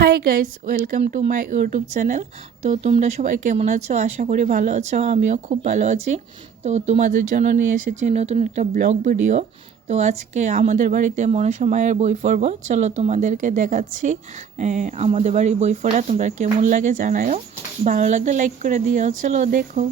Hi guys, welcome to my YouTube channel. তো তোমরা সবাই কেমন আছো? আশা করি ভালো আছো। আমিও খুব ভালো আছি। তো তোমাদের জন্য নিয়ে এসেছি নতুন একটা ব্লগ ভিডিও। তো আজকে আমাদের বাড়িতে মনসামায়ের বই পড়ব। চলো তোমাদেরকে দেখাচ্ছি আমাদের বাড়ি বই পড়া। তোমরা কেমন লাগে জানাও, ভালো লাগলে লাইক করে দিও। চলো দেখো।